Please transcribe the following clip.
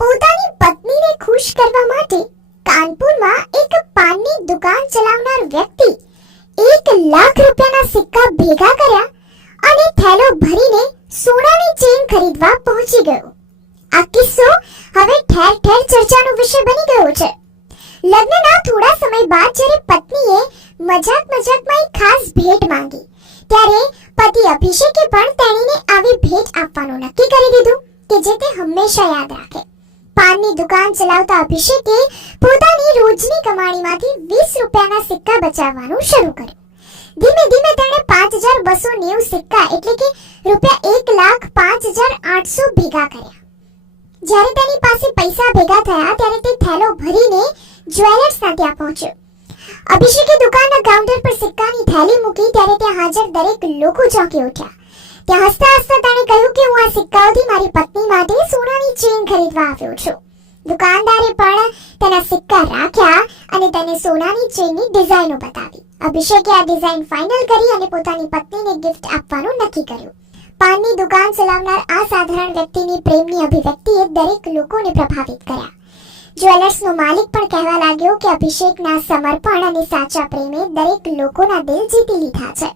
પોતાની પત્નીને ખુશ કરવા માટે કાનપુરમાં એક પાનની દુકાન ચલાવનાર વ્યક્તિ 1 લાખ રૂપિયાના સિક્કા ભેગા કર્યા અને થેલો ભરીને સોનાની ચેન ખરીદવા પહોંચી ગયો. આ કિસ્સો હવે ઠેર ઠેર ચર્ચાનો વિષય બની ગયો છે. લગ્નના થોડા સમય બાદ જ્યારે પત્નીએ મજાકમાં એક ખાસ ભેટ માંગી ત્યારે પતિ અભિષેકે પણ તેણીને આવી ભેટ આપવાનું નક્કી કરી દીધું કે જે તે હંમેશા યાદ રાખે. પાનની દુકાન ચલાવતા અભિષેકે પોતાની રોજની કમાણીમાંથી 20 રૂપિયાના સિક્કા બચાવવાનું શરૂ કર્યું. ધીમે ધીમે તેણે 5290 સિક્કા એટલે કે રૂપિયા 1,05,800 ભેગા કર્યા. જ્યારે તેની પાસે પૈસા ભેગા થયા ત્યારે તે થેલો ભરીને જ્વેલર્સના ત્યાં પહોંચ્યો. અભિષેકે દુકાનના કાઉન્ટર પર સિક્કાની થેલી મૂકી ત્યારે ત્યાં હાજર દરેક લોકો ચોંકી ઉઠ્યા. ત્યાં હસતા હસતા તેણે કહ્યું કે હું આ સિક્કાઓથી મારી પત્ની માટે સોનાની ચેન ખરીદવા આવ્યો છું. દુકાનદારે પણ તેના સિક્કા રાખ્યા અને તેને સોનાની ચેનની ડિઝાઇનો બતાવી. અભિષેકે આ ડિઝાઇન ફાઇનલ કરી અને પોતાની પત્નીને ગિફ્ટ આપવાનું નક્કી કર્યું. પાનની દુકાન ચલાવનાર આ સાધારણ વ્યક્તિની પ્રેમની અભિવ્યક્તિએ દરેક લોકોને પ્રભાવિત કર્યા. જ્વેલર્સનો માલિક પણ કહેવા લાગ્યો કે અભિષેકના સમર્પણ અને સાચા પ્રેમે દરેક લોકોના દિલ જીતી લીધા છે.